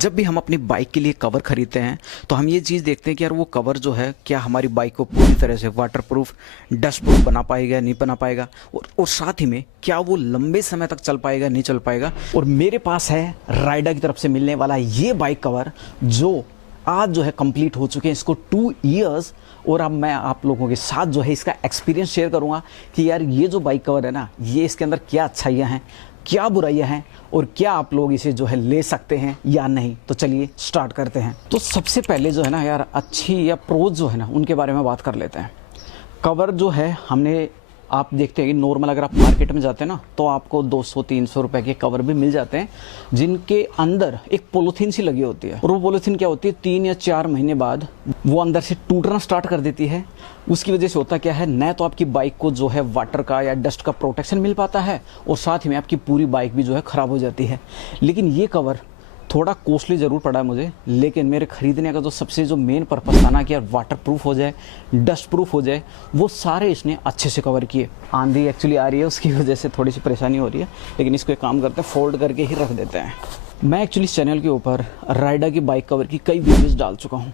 जब भी हम अपनी बाइक के लिए कवर खरीदते हैं तो हम ये चीज़ देखते हैं कि यार वो कवर जो है क्या हमारी बाइक को पूरी तरह से वाटरप्रूफ, डस्ट प्रूफ बना पाएगा, नहीं बना पाएगा, और साथ ही में क्या वो लंबे समय तक चल पाएगा, नहीं चल पाएगा। और मेरे पास है राइडा की तरफ से मिलने वाला ये बाइक कवर जो आज जो है कंप्लीट हो चुके हैं इसको 2 इयर्स। और अब मैं आप लोगों के साथ जो है इसका एक्सपीरियंस शेयर करूंगा कि यार ये जो बाइक कवर है ना, ये इसके अंदर क्या अच्छाइयाँ हैं, क्या बुराइयां हैं, और क्या आप लोग इसे जो है ले सकते हैं या नहीं। तो चलिए स्टार्ट करते हैं। तो सबसे पहले जो है ना यार, अच्छी या प्रोज जो है ना उनके बारे में बात कर लेते हैं। कवर जो है हमने, आप देखते हैं कि नॉर्मल अगर आप मार्केट में जाते हैं ना तो आपको 200-300 रुपए के कवर भी मिल जाते हैं जिनके अंदर एक पॉलीथीन सी लगी होती है। और वो पॉलीथीन क्या होती है, 3 या 4 महीने बाद वो अंदर से टूटना स्टार्ट कर देती है। उसकी वजह से होता क्या है, न तो आपकी बाइक को जो है वाटर का या डस्ट का प्रोटेक्शन मिल पाता है और साथ ही में आपकी पूरी बाइक भी जो है ख़राब हो जाती है। लेकिन ये कवर थोड़ा कॉस्टली ज़रूर पड़ा मुझे, लेकिन मेरे ख़रीदने का जो सबसे जो मेन पर्पस था ना कि यार वाटर प्रूफ हो जाए, डस्ट प्रूफ हो जाए, वो सारे इसने अच्छे से कवर किए। आंधी एक्चुअली आ रही है, उसकी वजह से थोड़ी सी परेशानी हो रही है, लेकिन इसको एक काम करते हैं, फोल्ड करके ही रख देते हैं। मैं एक्चुअली इस चैनल के ऊपर राइडा की बाइक कवर की कई वीडियोज़ डाल चुका हूँ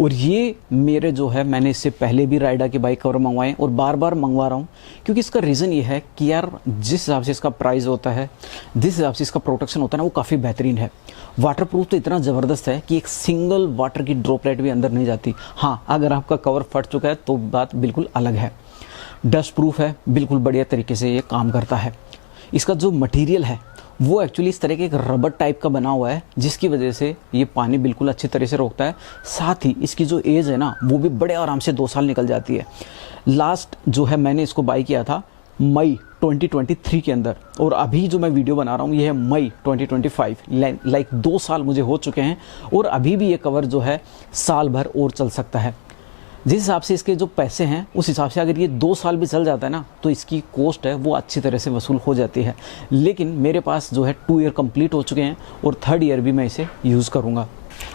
और ये मेरे जो है, मैंने इससे पहले भी राइडा के बाइक कवर मंगवाए और बार बार मंगवा रहा हूँ, क्योंकि इसका रीज़न ये है कि यार जिस हिसाब से इसका प्राइस होता है, जिस हिसाब से इसका प्रोटेक्शन होता है ना, वो काफ़ी बेहतरीन है। वाटरप्रूफ तो इतना ज़बरदस्त है कि एक सिंगल वाटर की ड्रॉपलेट भी अंदर नहीं जाती। हाँ, अगर आपका कवर फट चुका है तो बात बिल्कुल अलग है। डस्ट प्रूफ है, बिल्कुल बढ़िया तरीके से ये काम करता है। इसका जो मटीरियल है वो एक्चुअली इस तरह के एक रबर टाइप का बना हुआ है, जिसकी वजह से ये पानी बिल्कुल अच्छी तरह से रोकता है। साथ ही इसकी जो एज है ना, वो भी बड़े आराम से 2 साल निकल जाती है। लास्ट जो है मैंने इसको बाई किया था मई 2023 के अंदर, और अभी जो मैं वीडियो बना रहा हूँ ये है मई 2025। लाइक 2 साल मुझे हो चुके हैं और अभी भी ये कवर जो है साल भर और चल सकता है। जिस हिसाब से इसके जो पैसे हैं उस हिसाब से अगर ये 2 साल भी चल जाता है ना तो इसकी कॉस्ट है वो अच्छी तरह से वसूल हो जाती है। लेकिन मेरे पास जो है 2 ईयर कंप्लीट हो चुके हैं और 3rd ईयर भी मैं इसे यूज़ करूँगा।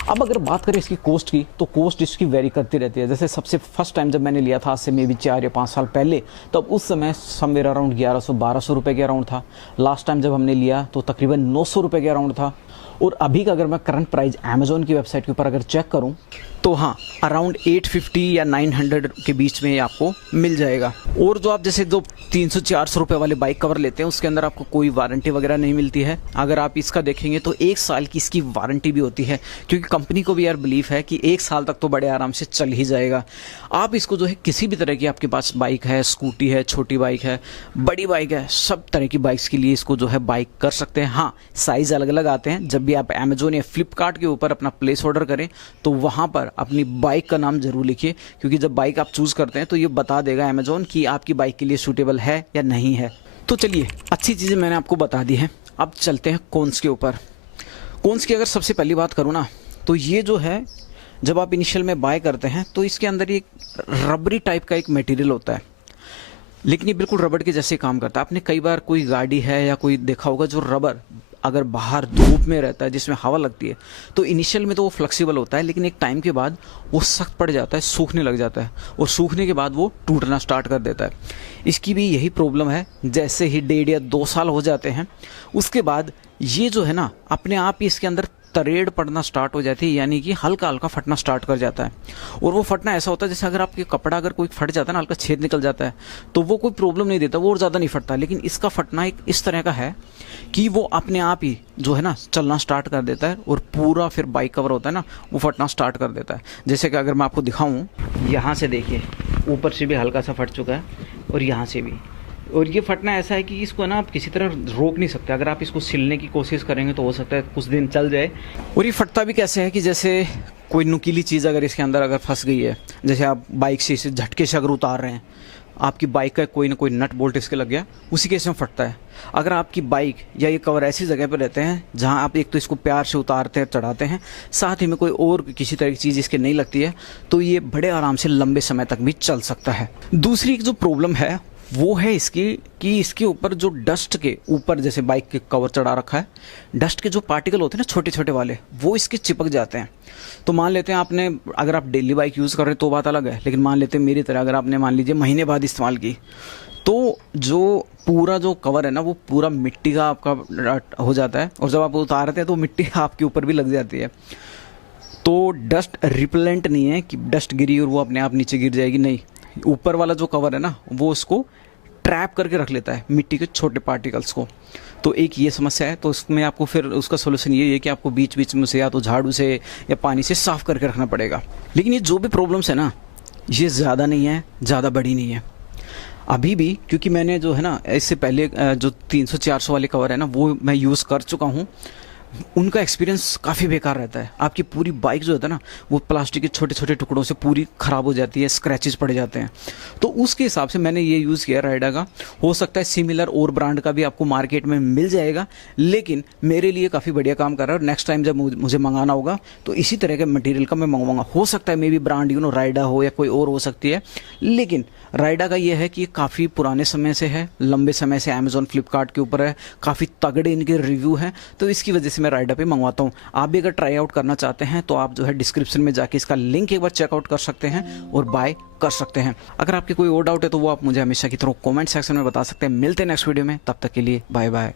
अब अगर बात करें इसकी कॉस्ट की, तो कॉस्ट इसकी वेरी करती रहती है। जैसे सबसे फर्स्ट टाइम जब मैंने लिया था, आज से मे बी 4 या 5 साल पहले, तब उस समय समवेयर अराउंड 1100-1200 रुपये के अराउंड था। लास्ट टाइम जब हमने लिया तो तकरीबन 900 रुपये के अराउंड था। और अभी का अगर मैं करंट प्राइस अमेज़ॉन की वेबसाइट के ऊपर अगर चेक करूं तो हाँ, अराउंड 850 या 900 के बीच में ये आपको मिल जाएगा। और जो आप जैसे जो 300-400 रुपये वाले बाइक कवर लेते हैं उसके अंदर आपको कोई वारंटी वगैरह नहीं मिलती है। अगर आप इसका देखेंगे तो 1 साल की इसकी वारंटी भी होती है, क्योंकि कंपनी को भी यार बिलीफ है कि 1 साल तक तो बड़े आराम से चल ही जाएगा। आप इसको जो है किसी भी तरह की आपके पास बाइक है, स्कूटी है, छोटी बाइक है, बड़ी बाइक है, सब तरह की बाइक्स के लिए इसको जो है बाइक कर सकते हैं। हाँ, साइज़ अलग अलग आते हैं। जब भी आप अमेज़ॉन या फ्लिपकार्ट के ऊपर अपना प्लेस ऑर्डर करें तो वहाँ पर अपनी बाइक का नाम जरूर लिखिए, क्योंकि जब बाइक आप चूज़ करते हैं तो ये बता देगा अमेज़ॉन कि आपकी बाइक के लिए सूटेबल है या नहीं है। तो चलिए, अच्छी चीज़ें मैंने आपको बता दी हैं, अब चलते हैं कॉन्स के ऊपर। कॉन्स की अगर सबसे पहली बात करूँ ना, तो ये जो है जब आप इनिशियल में बाय करते हैं तो इसके अंदर एक रबरी टाइप का एक मटेरियल होता है, लेकिन ये बिल्कुल रबड़ के जैसे काम करता है। आपने कई बार कोई गाड़ी है या कोई देखा होगा जो रबर अगर बाहर धूप में रहता है, जिसमें हवा लगती है, तो इनिशियल में तो वो फ्लेक्सिबल होता है, लेकिन एक टाइम के बाद वो सख्त पड़ जाता है, सूखने लग जाता है, और सूखने के बाद वो टूटना स्टार्ट कर देता है। इसकी भी यही प्रॉब्लम है। जैसे ही 1.5 या 2 साल हो जाते हैं उसके बाद ये जो है ना अपने आप ही इसके अंदर तरेड़ पड़ना स्टार्ट हो जाती है, यानी कि हल्का हल्का फटना स्टार्ट कर जाता है। और वो फटना ऐसा होता है जैसे अगर आपके कपड़ा अगर कोई फट जाता है ना, हल्का छेद निकल जाता है, तो वो कोई प्रॉब्लम नहीं देता, वो और ज़्यादा नहीं फटता। लेकिन इसका फटना एक इस तरह का है कि वो अपने आप ही जो है ना चलना स्टार्ट कर देता है और पूरा फिर बाइक कवर होता है ना वो फटना स्टार्ट कर देता है। जैसे कि अगर मैं आपको दिखाऊँ, यहाँ से देखिए, ऊपर से भी हल्का सा फट चुका है और यहाँ से भी। और ये फटना ऐसा है कि इसको ना आप किसी तरह रोक नहीं सकते। अगर आप इसको सिलने की कोशिश करेंगे तो हो सकता है कुछ दिन चल जाए। और ये फटता भी कैसे है कि जैसे कोई नुकीली चीज़ अगर इसके अंदर अगर फंस गई है, जैसे आप बाइक से इसे झटके से अगर उतार रहे हैं, आपकी बाइक का कोई ना कोई नट बोल्ट इसके लग गया, उसी केस में फटता है। अगर आपकी बाइक या ये कवर ऐसी जगह पर रहते हैं जहां आप एक तो इसको प्यार से उतारते हैं, चढ़ाते हैं, साथ ही में कोई और किसी तरह की चीज़ इसके नहीं लगती है, तो ये बड़े आराम से लंबे समय तक भी चल सकता है। दूसरी जो प्रॉब्लम है वो है इसकी कि इसके ऊपर जो डस्ट के ऊपर जैसे बाइक के कवर चढ़ा रखा है, डस्ट के जो पार्टिकल होते हैं ना छोटे छोटे वाले, वो इसके चिपक जाते हैं। तो मान लेते हैं आपने, अगर आप डेली बाइक यूज़ कर रहे हैं तो बात अलग है, लेकिन मान लेते हैं मेरी तरह अगर आपने मान लीजिए महीने बाद इस्तेमाल की, तो जो पूरा जो कवर है ना वो पूरा मिट्टी का आपका हो जाता है, और जब आप उतारते हैं तो मिट्टी आपके ऊपर भी लग जाती है। तो डस्ट रिपेलेंट नहीं है कि डस्ट गिरी और वो अपने आप नीचे गिर जाएगी, नहीं। ऊपर वाला जो कवर है ना वो उसको ट्रैप करके रख लेता है मिट्टी के छोटे पार्टिकल्स को। तो एक ये समस्या है, तो उसमें आपको फिर उसका सोल्यूशन ये है कि आपको बीच बीच में से या तो झाड़ू से या पानी से साफ़ करके रखना पड़ेगा। लेकिन ये जो भी प्रॉब्लम्स है ना, ये ज़्यादा नहीं है, ज़्यादा बड़ी नहीं है अभी भी, क्योंकि मैंने जो है ना इससे पहले जो 300-400 वाले कवर है ना वो मैं यूज़ कर चुका हूँ। उनका एक्सपीरियंस काफ़ी बेकार रहता है। आपकी पूरी बाइक जो होता है ना वो प्लास्टिक के छोटे छोटे टुकड़ों से पूरी ख़राब हो जाती है, स्क्रैचेस पड़ जाते हैं। तो उसके हिसाब से मैंने ये यूज़ किया राइडा का। हो सकता है सिमिलर और ब्रांड का भी आपको मार्केट में मिल जाएगा, लेकिन मेरे लिए काफ़ी बढ़िया काम कर रहा है। और नेक्स्ट टाइम जब मुझे मंगाना होगा तो इसी तरह के मटेरियल का मैं मंगवाऊंगा। हो सकता है मे बी ब्रांड राइडा हो या कोई और हो सकती है, लेकिन राइडा का ये है कि काफ़ी पुराने समय से है, लंबे समय से अमेज़ॉन फ्लिपकार्ट के ऊपर है, काफ़ी तगड़े इनके रिव्यू हैं, तो इसकी वजह से मैं राइडा पे मंगवाता हूँ। आप भी अगर ट्राई आउट करना चाहते हैं तो आप जो है डिस्क्रिप्शन में जाके इसका लिंक एक बार चेकआउट कर सकते हैं और बाय कर सकते हैं। अगर आपके कोई और डाउट है तो वो आप मुझे हमेशा की तरह कमेंट सेक्शन में बता सकते हैं। मिलते हैं नेक्स्ट वीडियो में, तब तक के लिए बाय बाय।